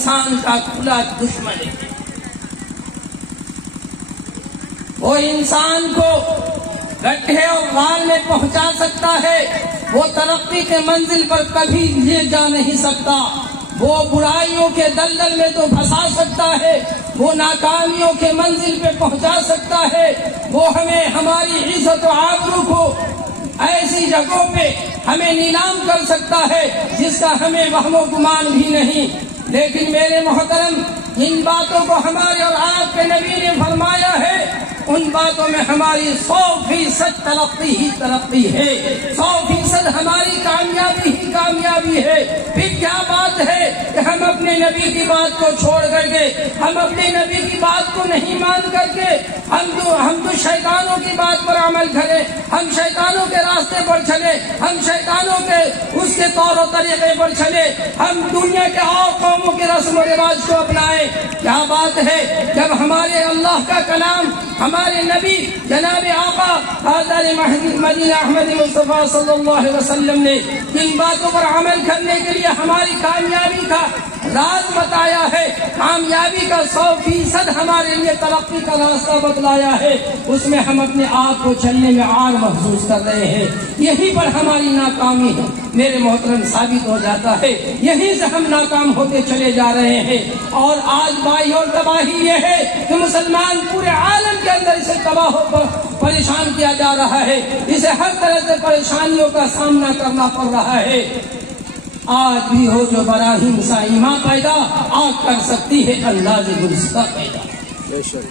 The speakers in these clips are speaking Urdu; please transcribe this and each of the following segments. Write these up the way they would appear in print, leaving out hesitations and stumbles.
انسان کا کھلا دشمن ہے۔ وہ انسان کو گڈھے اور غار میں پہنچا سکتا ہے، وہ ترقی کے منزل پر کبھی لے جا نہیں سکتا، وہ برائیوں کے دلدل میں تو پھنسا سکتا ہے، وہ ناکامیوں کے منزل پہ پہنچا سکتا ہے، وہ ہمیں ہماری عزت و آبرو کو ایسی جگہوں پہ ہمیں نیلام کر سکتا ہے جس کا ہمیں وہم و گمان بھی نہیں۔ لیکن میرے محترم، ان باتوں کو ہمارے اور آپ کے نبی نے فرمایا ہے، ان باتوں میں ہماری 100% ترقی ہی ترقی ہے، 100% ہماری کامیابی ہی کامیابی ہے۔ پھر کیا بات ہے کہ ہم اپنے نبی کی بات کو چھوڑ کر کے، ہم اپنے نبی کی بات کو نہیں مان کر کے ہم تو شیطانوں کی بات پر عمل کریں، ہم شیطانوں کے راستے پر چلے، ہم شیطانوں کے اس کے طور و طریقے پر چلے، ہم دنیا کے اور قوموں کے رسم و رواج کو اپنائیں۔ کیا بات ہے جب ہمارے اللہ کا کلام، ہمارے نبی جناب آقا حضرت مدینہ احمد مصطفیٰ صلی اللہ علیہ وسلم نے ان باتوں پر عمل کرنے کے لیے ہماری کامیابی کا راز بتایا ہے، کامیابی کا 100% ہمارے لیے ترقی کا راستہ بتلایا ہے، اس میں ہم اپنے آپ کو چلنے میں عار محسوس کر رہے ہیں، یہی پر ہماری ناکامی ہے میرے محترم ثابت ہو جاتا ہے، یہیں سے ہم ناکام ہوتے چلے جا رہے ہیں۔ اور آج بائی اور تباہی یہ ہے کہ مسلمان پورے عالم کے اندر اسے تباہ پریشان کیا جا رہا ہے، اسے ہر طرح سے پریشانیوں کا سامنا کرنا پڑ رہا ہے۔ آج بھی ہو جو براہیم سا ایمان پیدا، آگ کر سکتی ہے انداز گلستہ پیدا۔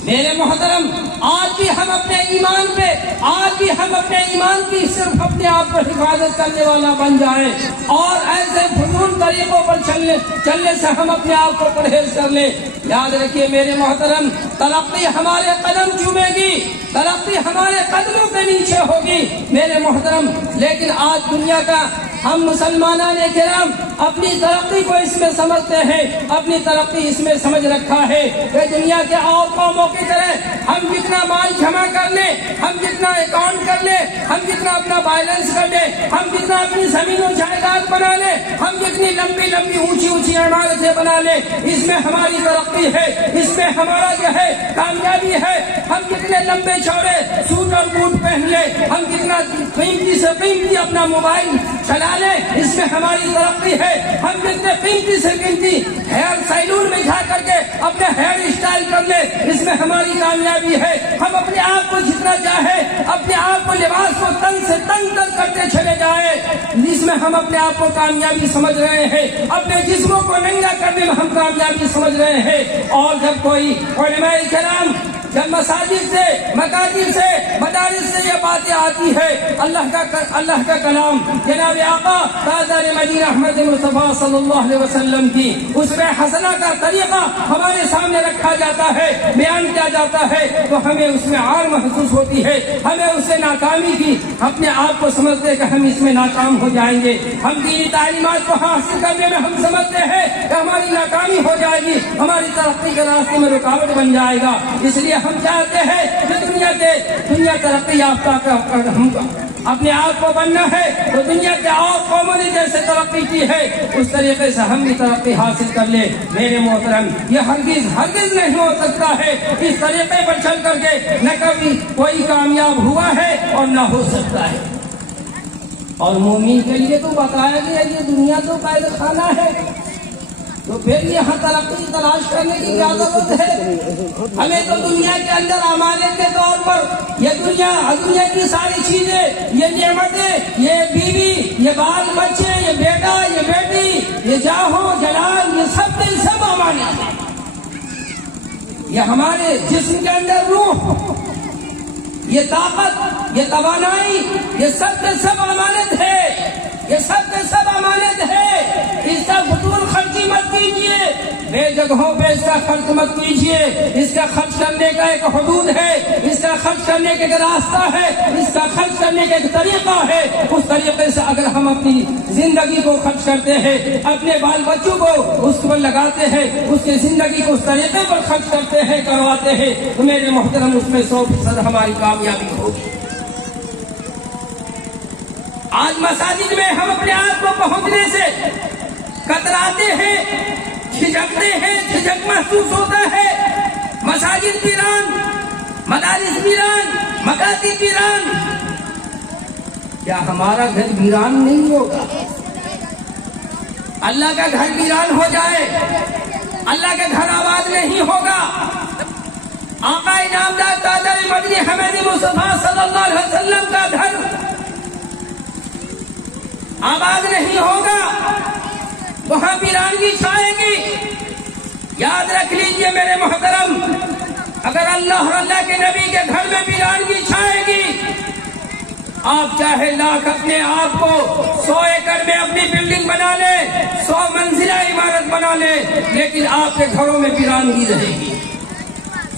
میرے محترم، آج بھی ہم اپنے ایمان پہ، آج بھی ہم اپنے ایمان کی صرف اپنے آپ کو حفاظت کرنے والا بن جائیں اور ایسے فضول طریقوں پر چلنے سے ہم اپنے آپ کو پرہیز کر لیں۔ یاد رکھیے میرے محترم، ترقی ہمارے قدم چومے گی، ترقی ہمارے قدموں کے نیچے ہوگی میرے محترم، لیکن آج دنیا کا ہم مسلمانان کرام اپنی ترقی کو اس میں سمجھتے ہیں، اپنی ترقی اس میں سمجھ رکھا ہے کہ دنیا کے اور قوموں کی طرح ہم جتنا مال جمع کر لیں، ہم جتنا اکاؤنٹ کر لیں، ہم جتنا اپنا بیلنس کر لیں، ہم جتنا اپنی زمین و جائیداد بنا لیں، ہم جتنی لمبی لمبی اونچی عمارتیں بنا لیں، اس میں ہماری ترقی ہے، اس میں ہمارا جو ہے کامیابی ہے۔ ہم جتنے لمبے چوڑے سوٹ اور بوٹ پہن لیں، ہم جتنا قیمتی سے قیمتی اپنا موبائل چلا لیں، اس میں ہماری ترقی ہے۔ ہم جتنے قیمتی سے قیمتی ہیئر سیلون میں جا کر کے اپنے ہیئر اسٹائل کر لیں، اس میں ہماری کامیابی ہے۔ ہم اپنے آپ کو جتنا چاہے اپنے آپ کو لباس کو تن سے تنگ تک کرتے چلے جائیں، اس میں ہم اپنے آپ کو کامیابی سمجھ رہے ہیں، اپنے جسموں کو ننگا کرنے میں ہم کامیابی سمجھ رہے ہیں۔ اور جب کوئی علماء کرام جب مساجد سے، مکاتب سے، مدارس سے یہ باتیں آتی ہے، اللہ کا کلام جناب آقا تاجدار مدینہ احمد مصطفیٰ صلی اللہ علیہ وسلم کی اس میں حسنہ کا طریقہ ہمارے سامنے رکھا جاتا ہے، بیان کیا جاتا ہے، تو ہمیں اس میں عار محسوس ہوتی ہے، ہمیں اس سے ناکامی کی، اپنے آپ کو سمجھتے کہ ہم اس میں ناکام ہو جائیں گے، ہم دینی تعلیمات کو حاصل کرنے میں ہم سمجھتے ہیں کہ ہماری ناکامی ہو جائے گی، ہماری ترقی کے راستے میں رکاوٹ بن جائے گا۔ اس لیے ہم چاہتے ہیں کہ دنیا ترقی یافتہ ہم اپنے آپ کو بننا ہے، تو دنیا کے اور قوموں نے جیسے ترقی کی ہے اس طریقے سے ہم بھی ترقی حاصل کر لیں۔ میرے محترم، یہ ہرگز نہیں ہو سکتا ہے اس طریقے پر چل کر کے نہ کبھی کوئی کامیاب ہوا ہے اور نہ ہو سکتا ہے۔ اور مومن کے لیے تو بتایا گیا یہ دنیا تو قید خانہ ہے، تو پھر یہاں ترقی تلاش کرنے کی کیا ضرورت ہے؟ ہمیں تو دنیا کے اندر امانت کے طور پر یہ دنیا کی ساری چیزیں، یہ نعمتیں، یہ بیوی، یہ بال بچے، یہ بیٹا، یہ بیٹی، یہ جاہو جلال، یہ سب کے سب امانت ہیں۔ یہ ہمارے جسم کے اندر روح، یہ طاقت، یہ توانائی، یہ سب کے سب امانت ہے، یہ سب کے سب امانت ہے۔ اس کا فضول خرچی مت کیجیے، بے جگہوں پہ اس کا خرچ مت کیجیے، اس کا خرچ کرنے کا ایک حدود ہے، اس کا خرچ کرنے کا ایک راستہ ہے، اس کا خرچ کرنے کا ایک طریقہ ہے۔ اس طریقے سے اگر ہم اپنی زندگی کو خرچ کرتے ہیں، اپنے بال بچوں کو اس پر لگاتے ہیں، اس کی زندگی کو اس طریقے پر خرچ کرتے ہیں، کرواتے ہیں، تو میرے محترم اس میں 100% ہماری کامیابی ہوگی۔ آج مساجد میں ہم اپنے آپ کو پہنچنے سے کتراتے ہیں، جھجکتے ڈرتے ہیں، جھجک محسوس ہوتا ہے، مساجد ویران، مدارس ویران، مکاتب ویران، کیا ہمارا گھر ویران نہیں ہوگا؟ اللہ کا گھر ویران ہو جائے، اللہ کا گھر آباد نہیں ہوگا، آقا انعامدار تاجدار مدنی حمید مصطفیٰ صلی اللہ علیہ وسلم کا گھر آباد نہیں ہوگا، وہاں ویرانگی چھائے گی۔ یاد رکھ لیجئے میرے محترم، اگر اللہ اور اللہ کے نبی کے گھر میں ویرانگی چھائے گی، آپ چاہے لاکھ اپنے آپ کو 100 ایکڑ میں اپنی بلڈنگ بنا لے، 100 منزلہ عمارت بنا لے، لیکن آپ کے گھروں میں ویرانگی رہے گی،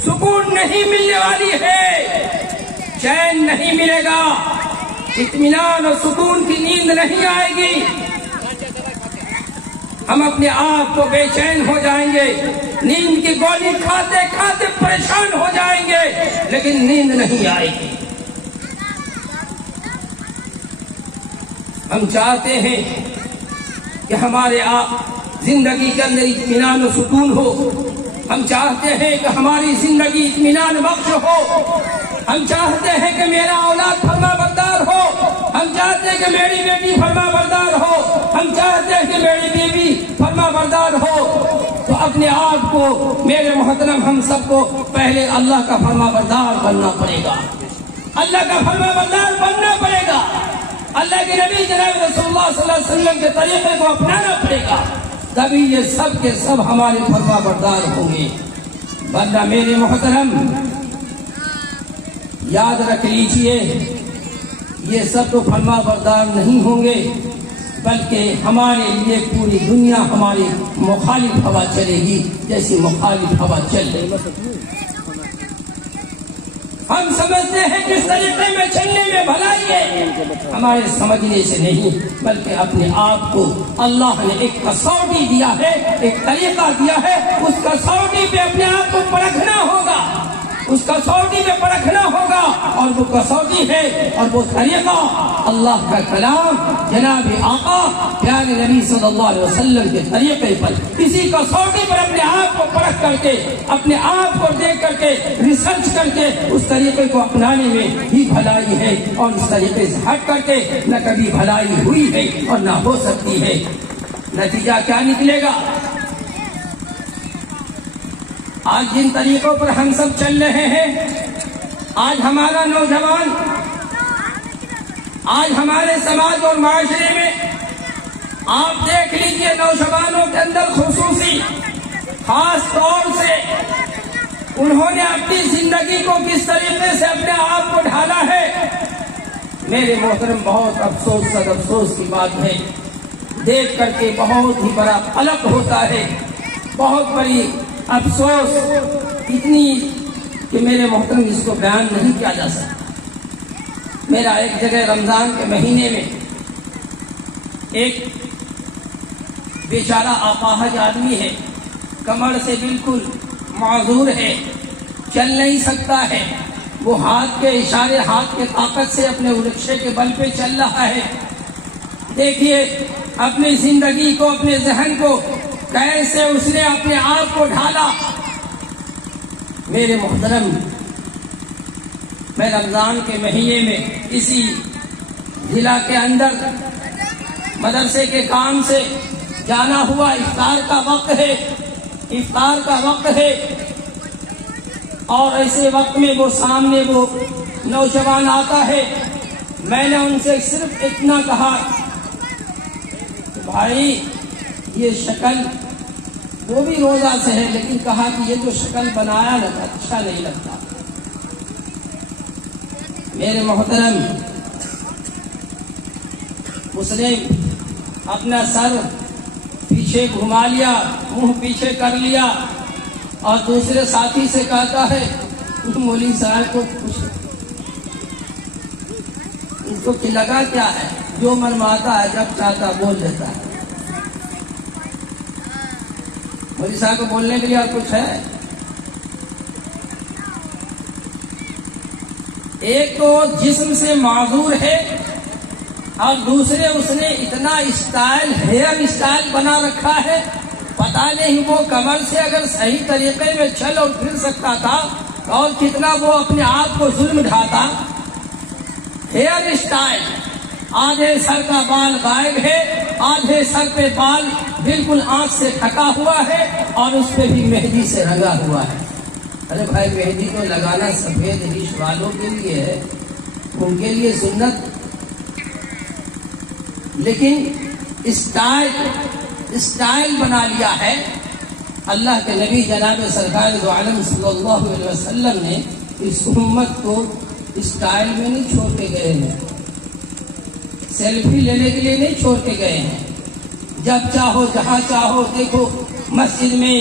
سکون نہیں ملنے والی ہے، چین نہیں ملے گا، اطمینان اور سکون کی نیند نہیں آئے گی، ہم اپنے آپ کو بے چین ہو جائیں گے، نیند کی گولی کھاتے کھاتے پریشان ہو جائیں گے، لیکن نیند نہیں آئے گی۔ ہم چاہتے ہیں کہ ہمارے زندگی کے اندر اطمینان و سکون ہو، ہم چاہتے ہیں کہ ہماری زندگی اطمینان بخش ہو، ہم چاہتے ہیں کہ میرا اولاد فرما بردار ہو، ہم چاہتے ہیں کہ میری بیٹی فرما بردار ہو، ہم چاہتے ہیں کہ میری بیوی فرما بردار ہو۔ تو اپنے آپ کو میرے محترم ہم سب کو پہلے اللہ کا فرما بردار بننا پڑے گا، اللہ کا فرما بردار بننا پڑے گا، اللہ کے نبی جناب رسول اللہ صلی اللہ علیہ وسلم کے طریقے کو اپنانا پڑے گا، تبھی یہ سب کے سب ہمارے فرما بردار ہوں گے۔ ورنہ میرے محترم یاد رکھ لیجئے، یہ سب تو فرما بردار نہیں ہوں گے، بلکہ ہمارے لیے پوری دنیا ہماری مخالف ہوا چلے گی، جیسی مخالف ہوا چل رہی ہے۔ ہم سمجھتے ہیں کس طریقے میں چلنے میں بھلائی ہے، ہمارے سمجھنے سے نہیں، بلکہ اپنے آپ کو اللہ نے ایک کسوٹی دیا ہے، ایک طریقہ دیا ہے، اس کسوٹی پہ اپنے آپ کو پرکھنا ہوگا، اس کسوٹی پہ پرکھنا ہوگا، اور وہ کسوٹی ہے اور وہ طریقہ اللہ کا کلام جناب آقا پیارے نبی صلی اللہ علیہ وسلم کے طریقے پر، اسی کسوٹی پر اپنے آپ کو پرکھ کر کے، اپنے آپ کو دیکھ کر کے، ریسرچ کر کے اس طریقے کو اپنانے میں ہی بھلائی ہے، اور اس طریقے سے ہٹ کر کے نہ کبھی بھلائی ہوئی ہے اور نہ ہو سکتی ہے۔ نتیجہ کیا نکلے گا؟ آج جن طریقوں پر ہم سب چل رہے ہیں، آج ہمارا نوجوان، آج ہمارے سماج اور معاشرے میں آپ دیکھ لیجئے نوجوانوں کے اندر خصوصی خاص طور سے انہوں نے اپنی زندگی کو کس طریقے سے اپنے آپ کو ڈھالا ہے، میرے محترم بہت افسوس کی بات ہے، دیکھ کر کے بہت ہی بڑا قلق ہوتا ہے، بہت بڑی افسوس، اتنی کہ میرے محترم اس کو بیان نہیں کیا جا سکتا۔ میرا ایک جگہ رمضان کے مہینے میں ایک بیچارہ اپاہج آدمی ہے، کمر سے بالکل معذور ہے، چل نہیں سکتا ہے، وہ ہاتھ کے اشارے، ہاتھ کے طاقت سے اپنے رکشے کے بل پہ چل رہا ہے۔ دیکھیے اپنی زندگی کو، اپنے ذہن کو کیسے اس نے اپنے آپ کو ڈھالا۔ میرے محترم، میں رمضان کے مہینے میں اسی ضلع کے اندر مدرسے کے کام سے جانا ہوا، افطار کا وقت ہے، اور ایسے وقت میں وہ سامنے وہ نوجوان آتا ہے۔ میں نے ان سے صرف اتنا کہا کہ بھائی یہ شکل، وہ بھی روزہ سے ہے، لیکن کہا کہ یہ جو شکل بنایا نا اچھا نہیں لگتا۔ میرے محترم، اس نے اپنا سر پیچھے گھما لیا، منہ پیچھے کر لیا، اور دوسرے ساتھی سے کہتا ہے مولوی صاحب کو کچھ ان کو لگا کیا ہے، جو من میں آتا ہے جب چاہتا بول دیتا ہے۔ مولوی صاحب کو بولنے کے لیے اور کچھ ہے؟ ایک تو جسم سے معذور ہے، اور دوسرے اس نے اتنا اسٹائل، ہیئر اسٹائل بنا رکھا ہے، پتا نہیں وہ کمر سے اگر صحیح طریقے میں چل اور پھر سکتا تھا اور کتنا وہ اپنے آپ کو ظلم ڈھاتا. ہیئر اسٹائل، آدھے سر کا بال غائب ہے، آدھے سر پہ بال بالکل آنکھ سے ڈھکا ہوا ہے اور اس پہ بھی مہندی سے رنگا ہوا ہے. ارے بھائی مہندی تو لگانا سفید ریش والوں کے لیے ہے، ان کے لیے سنت، لیکن اسٹائل بنا لیا ہے. اللہ کے نبی جناب سرکار دو عالم صلی اللہ علیہ وسلم نے اس امت کو اسٹائل میں نہیں چھوڑ کے گئے ہیں، سیلفی لینے کے لیے نہیں چھوڑ کے گئے ہیں. جب چاہو جہاں چاہو دیکھو، مسجد میں،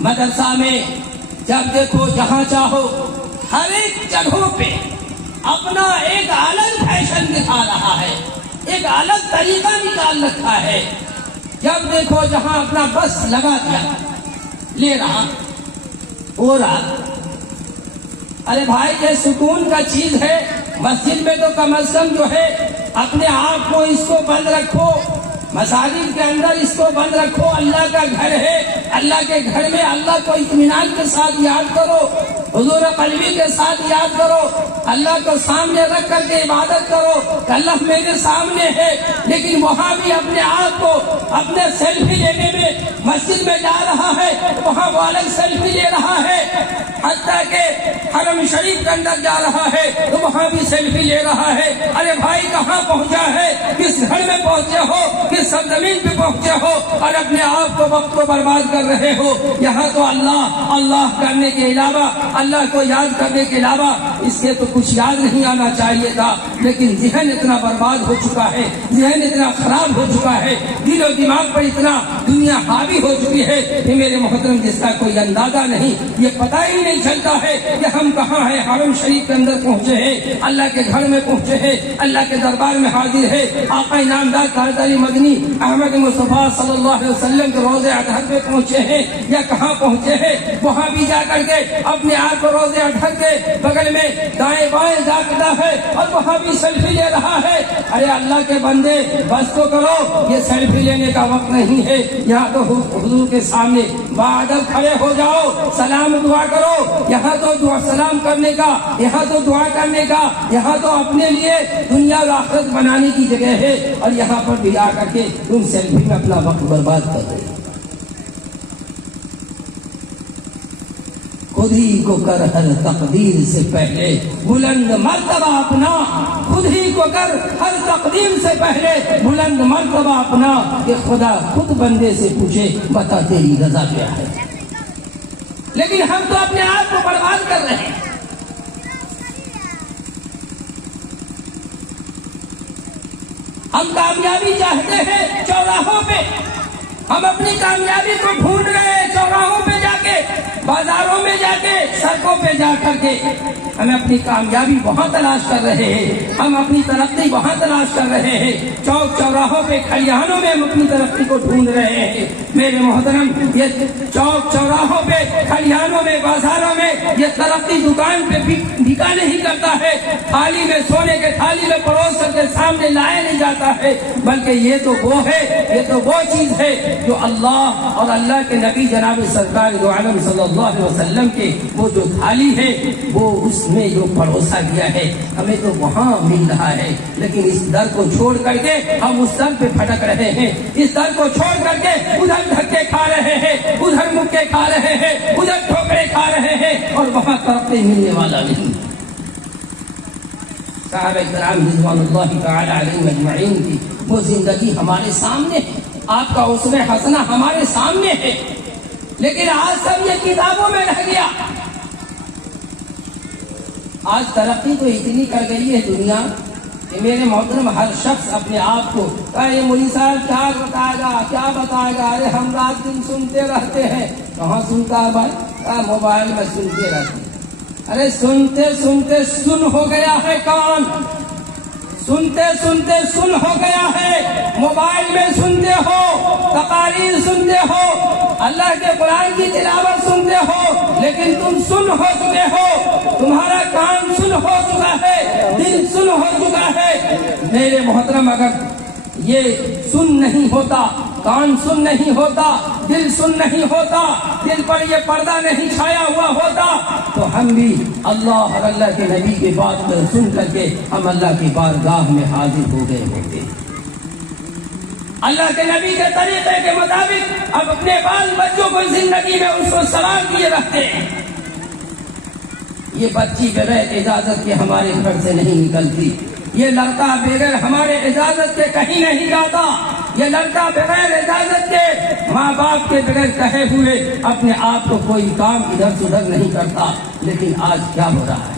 مدرسہ میں، جب دیکھو جہاں چاہو، ہر ایک جگہوں پہ اپنا ایک الگ فیشن دکھا رہا ہے، ایک الگ طریقہ نکال رکھا ہے. جب دیکھو جہاں اپنا بس لگا دیا، لے رہا ہو رہا. ارے بھائی یہ سکون کا چیز ہے. مسجد میں تو کم از کم جو ہے اپنے آپ کو اس کو بند رکھو، مساجد کے اندر اس کو بند رکھو. اللہ کا گھر ہے، اللہ کے گھر میں اللہ کو اطمینان کے ساتھ یاد کرو، حضور قلبی کے ساتھ یاد کرو، اللہ کو سامنے رکھ کر کے عبادت کرو کہ اللہ میرے سامنے ہے. لیکن وہاں بھی اپنے آپ کو اپنے سیلفی لینے میں، مسجد میں جا رہا ہے وہاں وہ الگ سیلفی لے رہا ہے، حتیٰ کہ حرم شریف کے اندر جا رہا ہے تو وہاں بھی سیلفی لے رہا ہے. ارے بھائی کہاں پہنچا ہے؟ کس گھر میں پہنچے ہو؟ کس سرزمین پہ پہنچے ہو اور اپنے آپ کو وقت کو برباد کر رہے ہو؟ یہاں تو اللہ کرنے کے علاوہ، اللہ کو یاد کرنے کے علاوہ اس سے تو کچھ یاد نہیں آنا چاہیے تھا. لیکن ذہن اتنا برباد ہو چکا ہے، ذہن اتنا خراب ہو چکا ہے، دل و دماغ پر اتنا دنیا حاوی ہو چکی ہے کہ میرے محترم جس کا کوئی اندازہ نہیں، یہ پتہ ہی نہیں چلتا ہے کہ ہم کہاں ہیں. حرم شریف کے اندر پہنچے ہیں، اللہ کے گھر میں پہنچے ہیں، اللہ کے دربار میں حاضر ہے. آقا نامدار تاجدار مدنی احمد مصطفیٰ صلی اللہ علیہ وسلم کے روضے اطہر پہ پہنچے ہیں یا کہاں پہنچے ہیں؟ وہاں بھی جا کر کے اپنے آپ کو روضے اطہر کے بغل میں دائیں بائیں جاگتا ہے اور وہاں بھی سیلفی لے رہا ہے. ارے اللہ کے بندے بس تو کرو، یہ سیلفی لینے کا وقت نہیں ہے. یہاں تو حضور کے سامنے باادب کھڑے ہو جاؤ، سلام دعا کرو. یہاں تو دعا سلام کرنے کا، یہاں تو دعا کرنے کا، یہاں تو اپنے لیے دنیا اور آخرت بنانے کی جگہ ہے، اور یہاں پر بھی آ کر کے تم سیلفی میں اپنا وقت برباد کر رہے ہو. خود ہی کو کر ہر تقدیر سے پہلے بلند مرتبہ اپنا، خود ہی کو کر ہر تقدیر سے پہلے بلند مرتبہ اپنا، کہ خدا خود بندے سے پوچھے بتا تیری رضا کیا ہے. لیکن ہم تو اپنے آپ کو برباد کر رہے ہیں. ہم کامیابی چاہتے ہیں چوراہوں پہ، ہم اپنی کامیابی کو ڈھونڈ رہے ہیں چوراہوں پہ جا کے، بازاروں میں جا کے، سڑکوں پہ جا کر کے. ہم اپنی کامیابی وہاں تلاش کر رہے ہیں، ہم اپنی ترقی وہاں تلاش کر رہے ہیں. چوک چوراہوں پہ، کھلیانوں میں ہم اپنی ترقی کو ڈھونڈ رہے ہیں. میرے محترم یہ چوک چوراہوں پہ، کھلیانوں میں، بازاروں میں یہ ترقی دکان پہ بکا نہیں کرتا ہے، تھالی میں، سونے کے تھالی میں پروس کر کے سامنے لایا نہیں جاتا ہے، بلکہ یہ تو وہ ہے، یہ تو وہ چیز ہے جو اللہ اور اللہ کے نبی جناب سرکار دو عالم صلی اللہ علیہ وسلم کے وہ جو تھالی ہے، وہ اس میں جو پروسا گیا ہے ہمیں تو وہاں مل رہا ہے. لیکن اس در کو چھوڑ کر کے ہم اس در پہ پھٹک رہے ہیں، اس در کو چھوڑ کر کے ادھر دھکے کھا رہے ہیں، ادھر مکے کھا رہے ہیں، ادھر ٹھوکرے کھا رہے ہیں، اور وہاں ترقی ملنے والا نہیں. صحابہ کرام رضوان اللہ تعالی علیہم اجمعین کی وہ زندگی ہمارے سامنے ہے، آپ کا اسوہ حسنہ ہمارے سامنے ہے. لیکن آج سب یہ کتابوں میں رہ گیا. آج ترقی تو اتنی کر گئی ہے دنیا کہ میرے محترم ہر شخص اپنے آپ کو یہ مولوی صاحب کیا بتائے گا، کیا بتائے گا. ارے ہم رات دن سنتے رہتے ہیں. کہاں سنتا ہے بھائی؟ موبائل میں سنتے رہتے ہیں. ارے سنتے سنتے سن ہو گیا ہے کان، سنتے سنتے سن ہو گیا ہے. موبائل میں سنتے ہو، تقاریر سنتے ہو، اللہ کے قرآن کی تلاوت سنتے ہو، لیکن تم سن ہو چکے ہو، تمہارا کان سن ہو چکا ہے، دل سن ہو چکا ہے. میرے محترم اگر یہ سن نہیں ہوتا، کان سن نہیں ہوتا، دل سن نہیں ہوتا، دل پر یہ پردہ نہیں چھایا ہوا ہوتا، تو ہم بھی اللہ اور اللہ کے نبی کی بات کو سن کر کے ہم اللہ کی بارگاہ میں حاضر ہو گئے ہوتے۔ اللہ کے نبی کے طریقے کے مطابق اب اپنے بال بچوں کو زندگی میں اس کو سلام کیے رکھتے ہیں۔ یہ بچی بغیر اجازت کے ہمارے گھر سے نہیں نکلتی، یہ لڑکا بغیر ہمارے اجازت کے کہیں نہیں جاتا، یہ لڑکا بغیر اجازت کے ماں باپ کے بغیر کہے ہوئے اپنے آپ کو کوئی کام ادھر سے ادھر نہیں کرتا۔ لیکن آج کیا ہو رہا ہے؟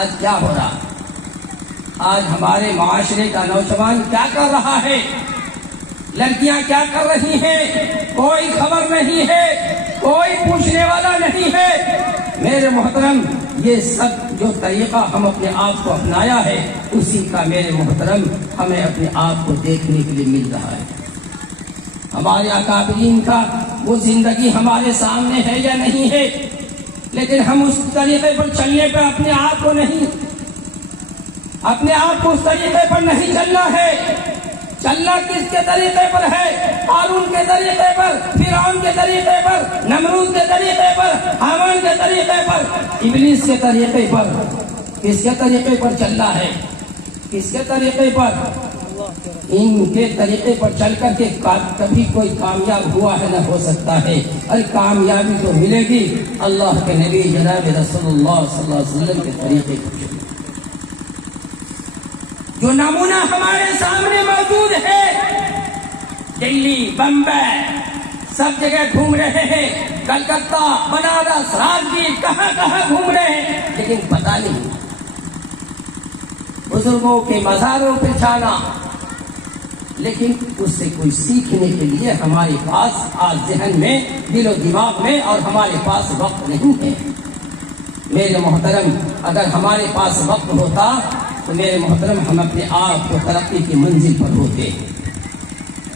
آج کیا ہو رہا ہے؟ آج ہمارے معاشرے کا نوجوان کیا کر رہا ہے؟ لڑکیاں کیا کر رہی ہیں؟ کوئی خبر نہیں ہے، کوئی پوچھنے والا نہیں ہے۔ میرے محترم، یہ سب جو طریقہ ہم اپنے آپ کو اپنایا ہے، اسی کا میرے محترم ہمیں اپنے آپ کو دیکھنے کے لیے مل رہا ہے۔ ہمارے اکابرین کا وہ زندگی ہمارے سامنے ہے یا نہیں ہے، لیکن ہم اس طریقے پر چلنے پہ اپنے آپ کو اس طریقے پر نہیں چلنا ہے۔ چلنا کس کے طریقے پر ہے؟ قارون کے طریقے پر، فرعون کے طریقے پر، نمرود کے طریقے پر، حامان کے طریقے پر، ابلیس کے طریقے پر۔ کس کے طریقے پر چلنا ہے؟ کس کے طریقے پر؟ ان کے طریقے پر چل کر کے کبھی کوئی کامیاب ہوا ہے نہ ہو سکتا ہے، اور کامیابی تو ملے گی اللہ کے نبی جناب رسول اللہ صلی اللہ علیہ وسلم کے طریقے پر۔ جو نمونہ ہمارے سامنے موجود ہے، دلی، بمبئی، سب جگہ گھوم رہے ہیں، کلکتہ، بنارس، راجگیر، کہاں کہاں گھوم رہے ہیں، لیکن پتہ نہیں بزرگوں کے مزاروں پہ جانا، لیکن اس سے کوئی سیکھنے کے لیے ہمارے پاس آج ذہن میں، دل و دماغ میں، اور ہمارے پاس وقت نہیں ہے۔ میرے محترم، اگر ہمارے پاس وقت ہوتا تو میرے محترم ہم اپنے آپ کو ترقی کی منزل پر ہوتے۔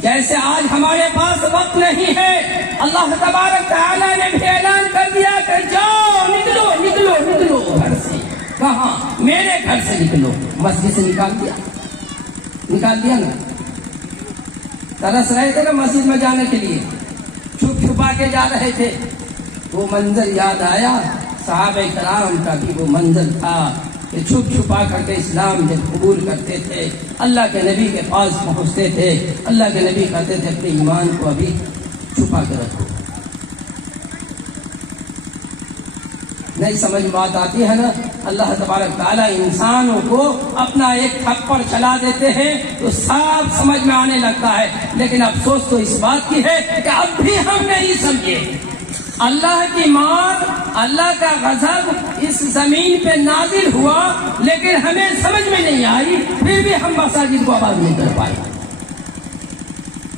جیسے آج ہمارے پاس وقت نہیں ہے، اللہ تبارک تعالیٰ نے بھی اعلان کر دیا کہ جاؤ، نکلو نکلو نکلو گھر سے۔ کہاں؟ میرے گھر سے نکلو۔ مسجد سے نکال دیا نا۔ ترس رہے تھے نا مسجد میں جانے کے لیے، چھپ چھپا کے جا رہے تھے۔ وہ منظر یاد آیا، صحابہ کرام کا بھی وہ منظر تھا کہ چھپ چھپا کر کے اسلام جب قبول کرتے تھے، اللہ کے نبی کے پاس پہنچتے تھے، اللہ کے نبی کہتے تھے اپنے ایمان کو ابھی چھپا کے رکھو۔ نہیں سمجھ بات آتی ہے نا؟ اللہ تبارک تعالیٰ انسانوں کو اپنا ایک تھپڑ چلا دیتے ہیں تو صاف سمجھ میں آنے لگتا ہے، لیکن افسوس تو اس بات کی ہے کہ اب بھی ہم نہیں سمجھے۔ اللہ کی مار، اللہ کا غضب اس زمین پہ نازل ہوا، لیکن ہمیں سمجھ میں نہیں آئی، پھر بھی ہم مساجد کو آباد نہیں کر پائے۔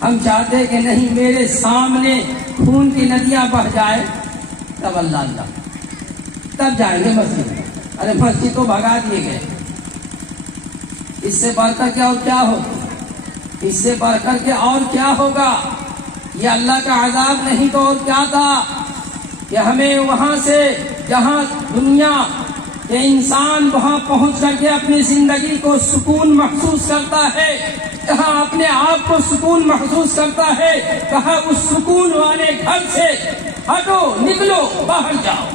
ہم چاہتے کہ نہیں میرے سامنے خون کی ندیاں بہہ جائے، تب اللہ تب جائیں گے مسجد۔ ارے مسجد تو بھگا دیے گئے، اس سے بڑھ کر کے اور کیا ہوگا؟ اس سے بڑھ کر کے اور کیا ہوگا؟ یہ اللہ کا عذاب نہیں تو اور کیا تھا کہ ہمیں وہاں سے جہاں دنیا کے انسان وہاں پہنچ کر کے اپنی زندگی کو سکون محسوس کرتا ہے، کہاں اپنے آپ کو سکون محسوس کرتا ہے، کہاں اس سکون والے گھر سے ہٹو، نکلو، باہر جاؤ۔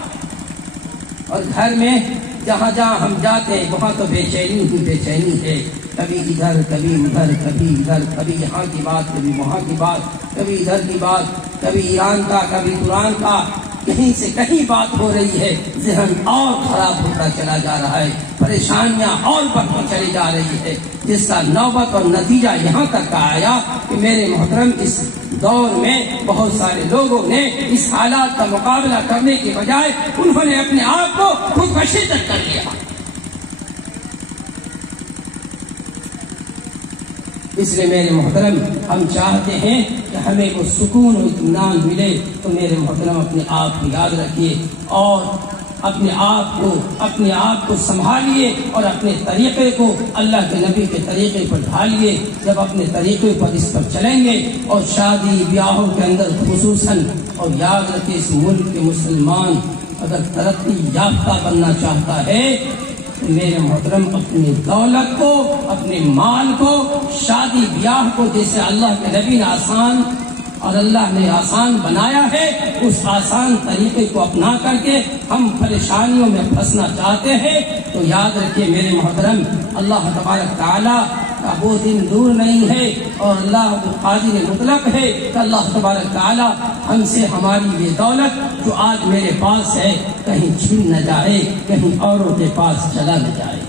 اور گھر میں جہاں جہاں ہم جاتے ہیں وہاں تو بے چینی ہی بے چینی ہے، کبھی ادھر کبھی ادھر، کبھی ادھر، کبھی یہاں کی بات، کبھی وہاں کی بات، کبھی ادھر کی بات، کبھی ایران کا، کبھی قرآن کا، کہیں سے کہیں بات ہو رہی ہے، ذہن اور خراب ہوتا چلا جا رہا ہے، پریشانیاں اور بڑھتی چلی جا رہی ہے، جس کا نوبت اور نتیجہ یہاں تک کا آیا کہ میرے محترم اس دور میں بہت سارے لوگوں نے اس حالات کا مقابلہ کرنے کے بجائے انہوں نے اپنے آپ کو خودکشی تک کر لیا۔ اس لیے میرے محترم ہم چاہتے ہیں کہ ہمیں وہ سکون و اطمینان ملے، تو میرے محترم اپنے آپ کو یاد رکھیے اور اپنے آپ کو سنبھالیے اور اپنے طریقے کو اللہ کے نبی کے طریقے پر ڈھالیے۔ جب اپنے طریقے پر اس پر چلیں گے اور شادی بیاہوں کے اندر خصوصاً، اور یاد رکھیں اس ملک کے مسلمان اگر ترقی یافتہ بننا چاہتا ہے میرے محترم اپنی دولت کو، اپنے مال کو، شادی بیاہ کو جیسے اللہ کے نبی نے آسان اور اللہ نے آسان بنایا ہے، اس آسان طریقے کو اپنا کر کے ہم پریشانیوں میں پھنسنا چاہتے ہیں تو یاد رکھیے میرے محترم، اللہ تبارک تعالیٰ کا وہ دن دور نہیں ہے اور اللہ قادر مطلق ہے کہ اللہ تبارک تعالیٰ ہم سے ہماری یہ دولت جو آج میرے پاس ہے کہیں چھین نہ جائے، کہیں اوروں کے پاس چلا نہ جائے۔